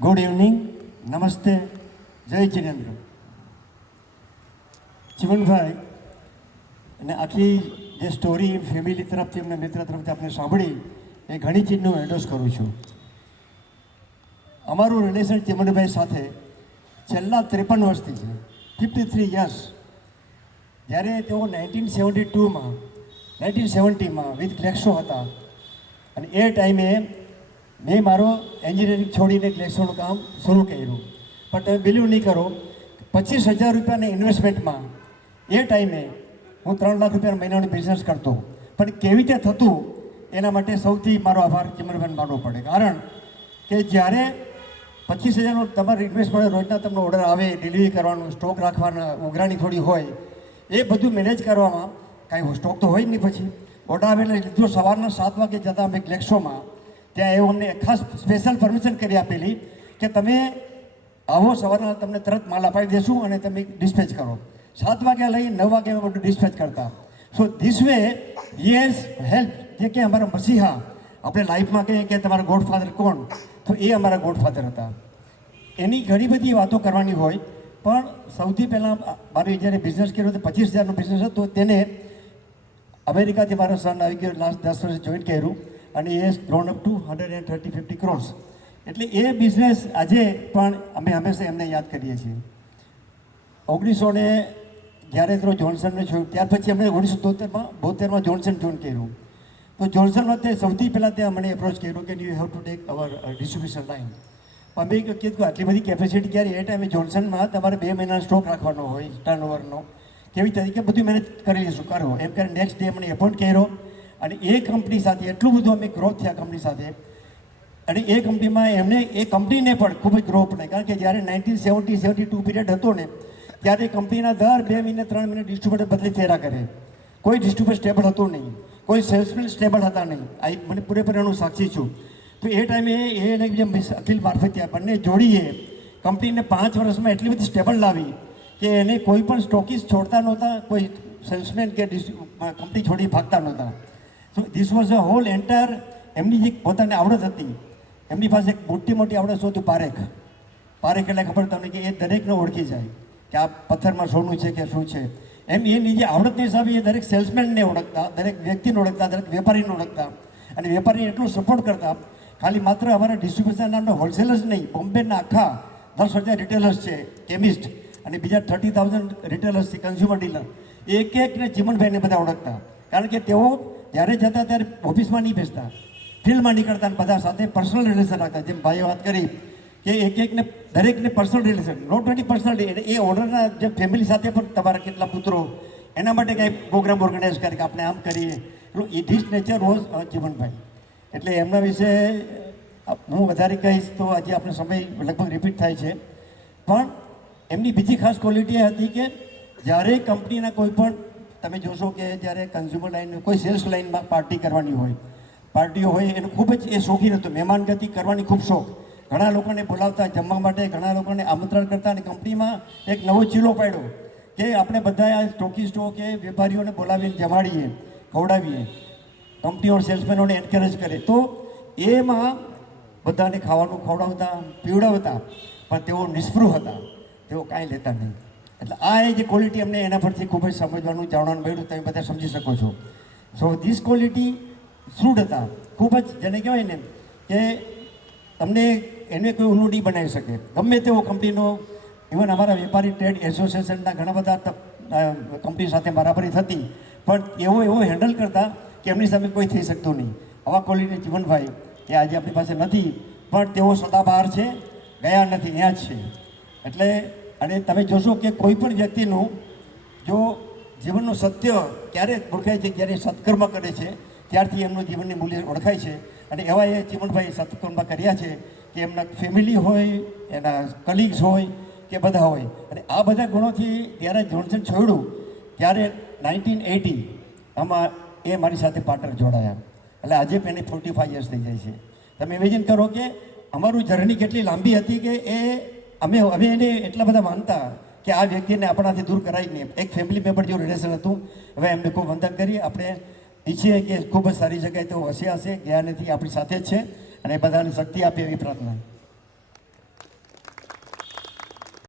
Good evening, નમસ્તે, જય જિનેન્દ્ર. ચીમનભાઈ અને આખી જે સ્ટોરી ફેમિલી તરફથી એમના મિત્ર તરફથી આપણે સાંભળી એ ઘણી ચીજનું એન્ડોર્સ કરું છું. અમારું રિલેશન ચીમનભાઈ સાથે છેલ્લા 53 વર્ષથી છે, 53 યર્સ. જ્યારે તેઓ 1970માં વિથ ગ્લેક્સો હતા અને એ ટાઈમે મેં મારો એન્જિનિયરિંગ છોડીને ગ્લેક્સોનું કામ શરૂ કર્યું. પણ તમે બિલીવ નહીં કરો, 25,000 રૂપિયાના ઇન્વેસ્ટમેન્ટમાં એ ટાઈમે હું 3 લાખ રૂપિયાના મહિનાનું બિઝનેસ કરતો. પણ કેવી રીતે થતું એના માટે સૌથી મારો આભાર ચીમનભાઈને માનવો પડે. કારણ કે જ્યારે 25,000નો તમારે ઇન્વેસ્ટમેન્ટ રોજના તમને ઓર્ડર આવે, ડિલિવરી કરવાનું, સ્ટોક રાખવાના, ઉઘરાણી થોડી હોય, એ બધું મેનેજ કરવામાં કાંઈ સ્ટોક તો હોય જ નહીં. પછી ઓર્ડર આવે એટલે લીધો સવારના 7 વાગે જતા અમે ગ્લેક્સોમાં, ત્યાં એવું અમને ખાસ સ્પેશિયલ પરમિશન કરી આપેલી કે તમે આવો સવારના તમને તરત માલ અપાવી દેશું અને તમે ડિસ્પેચ કરો. 7 વાગ્યા લઈ 9 વાગે અમે બધું ડિસ્પેચ કરતા. So this way he has help. જે કે અમારા મસીહા, આપણે લાઈફમાં કહીએ કે તમારા ગોડફાધર કોણ, તો એ અમારા ગોડફાધર હતા. એની ઘણી બધી વાતો કરવાની હોય, પણ સૌથી પહેલાં મારે જ્યારે બિઝનેસ કર્યો તો 25,000નો બિઝનેસ હતો. તેને અમેરિકાથી મારો સન આવી ગયો, લાસ્ટ 10 વર્ષ જોઈન કર્યું અને એ ગ્રોન અપ ટુ 130-150 crores. એટલે એ બિઝનેસ આજે પણ અમે હંમેશા એમને યાદ કરીએ છીએ. 1900 જ્યારે તો જોન્સનને જોયું, ત્યાર પછી અમને 1972માં જોન્સન જોઈન કર્યું. તો જોન્સન વખતે સૌથી પહેલાં ત્યાં મને એપ્રોચ કર્યો કે you have to take our distribution line. અમે કીધું આટલી બધી કેપેસિટી ક્યારે, એ ટાઈમે જોન્સનમાં તમારે 2 મહિનાનો સ્ટોક રાખવાનો હોય, ટર્નઓવરનો, કેવી તરીકે બધું મેનેજ કરી લઈશું કરો. એમ કરીને નેક્સ્ટ ડે મને એપોઇન્ટ કર્યો અને એ કંપની સાથે એટલું બધું અમે ગ્રોથ થયા કંપની સાથે. અને એ કંપનીમાં એમને એ કંપનીને પણ ખૂબ જ ગ્રો પડે. કારણ કે જ્યારે 1970-72 પીરિયડ હતો ને, ત્યારે કંપનીના દર 2 મહિને 3 મહિને ડિસ્ટ્રીબ્યુટર બદલી થયા કરે. કોઈ ડિસ્ટ્રીબ્યુટર સ્ટેબલ હતું નહીં, કોઈ સેલ્સમેન સ્ટેબલ હતા નહીં. આ મને પૂરેપૂરેનું સાક્ષી છું. તો એ ટાઈમે એને જે અખિલ મારફતિયા બંને જોડીએ કંપનીને 5 વર્ષમાં એટલી બધી સ્ટેબલ લાવી કે એને કોઈ પણ સ્ટોકીસ છોડતા નહોતા, કોઈ સેલ્સમેન કે કંપની છોડી ભાગતા નહોતા. So this was a whole entire. એમની જે પોતાની આવડત હતી, એમની પાસે એક મોટી આવડત શું હતું, પારેખ એટલે ખબર તમને કે એ દરેકને ઓળખી જાય કે આ પથ્થરમાં સોનું છે કે શું છે. એમ એની જે આવડતની હિસાબે એ દરેક સેલ્સમેનને ઓળખતા, દરેક વ્યક્તિને ઓળખતા, દરેક વેપારીને ઓળખતા અને વેપારીને એટલું સપોર્ટ કરતા. ખાલી માત્ર અમારા ડિસ્ટ્રીબ્યુશન નામના હોલસેલર્સ નહીં, બોમ્બેના આખા 10,000 રિટેલર્સ છે, કેમિસ્ટ, અને બીજા 30,000 રિટેલર્સ છે, કન્ઝ્યુમર ડીલર. એકને ચીમનભાઈને બધા ઓળખતા. કારણ કે તેઓ જ્યારે જતા ત્યારે ઓફિસમાં નહીં બેસતા, ફિલ્ડમાં નીકળતા અને બધા સાથે પર્સનલ રિલેશન રાખતા. જેમ ભાઈએ વાત કરી કે એકને દરેકને personal relation, not only personal, એ ઓર્ડરના જે ફેમિલી સાથે પણ તમારા કેટલા પુત્રો, એના માટે કાંઈ પ્રોગ્રામ ઓર્ગેનાઇઝ કરે કે આપણે આમ કરીએ. એટલું ધીસ નેચર વોઝ ચીમનભાઈ. એટલે એમના વિશે હું વધારે કહીશ તો આજે આપણો સમય લગભગ રિપીટ થાય છે. પણ એમની બીજી ખાસ ક્વોલિટી એ હતી કે જ્યારે કંપનીના કોઈ પણ તમે જોશો કે જ્યારે કન્ઝ્યુમર લાઇન, કોઈ સેલ્સ લાઇનમાં પાર્ટી કરવાની હોય, પાર્ટીઓ હોય, એનું ખૂબ જ એ શોખીન હતું. મહેમાનગતિ કરવાની ખૂબ શોખ. ઘણા લોકોને બોલાવતા જમવા માટે, ઘણા લોકોને આમંત્રણ કરતા. અને કંપનીમાં એક નવો ચીલો પાડ્યો કે આપણે બધા આ સ્ટોકિસ્ટો કે વેપારીઓને બોલાવીને જમાડીએ, ખવડાવીએ, કંપનીઓ સેલ્સમેનોને એન્કરેજ કરે. તો એમાં બધાને ખાવાનું ખવડાવતા, પીવડાવતા, પણ તેઓ નિષ્પૃહ હતા, તેઓ કાંઈ લેતા નહીં. એટલે આ એ જે ક્વોલિટી અમને એના પરથી ખૂબ જ સમજવાનું, જાણવાનું મળ્યું. તમે બધા સમજી શકો છો. સો ધીસ ક્વોલિટી શ્રુડ હતા, ખૂબ જ, જેને કહેવાય ને કે તમને એને કોઈ ઊનું નહીં બનાવી શકે ગમે તેવો કંપનીનો. ઇવન અમારા વેપારી ટ્રેડ એસોસિએશનના ઘણા બધા કંપની સાથે બરાબરી થતી, પણ એવો હેન્ડલ કરતા કે એમની સામે કોઈ થઈ શકતું નહીં. આવા ક્વોલિટી ચીમનભાઈ એ આજે આપણી પાસે નથી, પણ તેઓ સદાબહાર છે, ગયા નથી, ત્યાં જ છે. એટલે અને તમે જોશો કે કોઈ પણ વ્યક્તિનું જો જીવનનું સત્ય ક્યારે ઓળખાય છે, જ્યારે સત્કર્મ કરે છે ત્યારથી એમનું જીવનની મૂલ્ય ઓળખાય છે. અને એવા એ ચીમનભાઈ સત્કર્મ કર્યા છે કે એમના ફેમિલી હોય, એના કલીગ્સ હોય કે બધા હોય. અને આ બધા ગુણોથી જ્યારે જોન્સન છોડ્યું ત્યારે 1980 આમાં એ મારી સાથે પાર્ટનર જોડાયા. એટલે આજે પણ એને 45 યર્સ થઈ જાય છે. તમે ઇમેજિન કરો કે અમારું જર્ની કેટલી લાંબી હતી કે અમે એને એટલા બધા માનતા કે આ વ્યક્તિને આપણાથી દૂર કરાય નહીં. એક ફેમિલી મેમ્બર જેવું રિલેશન હતું. હવે એમને ખૂબ વંદન કરી. આપણે ઈચ્છીએ કે ખૂબ જ સારી જગ્યાએ તેઓ હસ્યા હશે, ગયા નથી, આપણી સાથે જ છે અને બધાને શક્તિ આપે એવી પ્રાર્થના.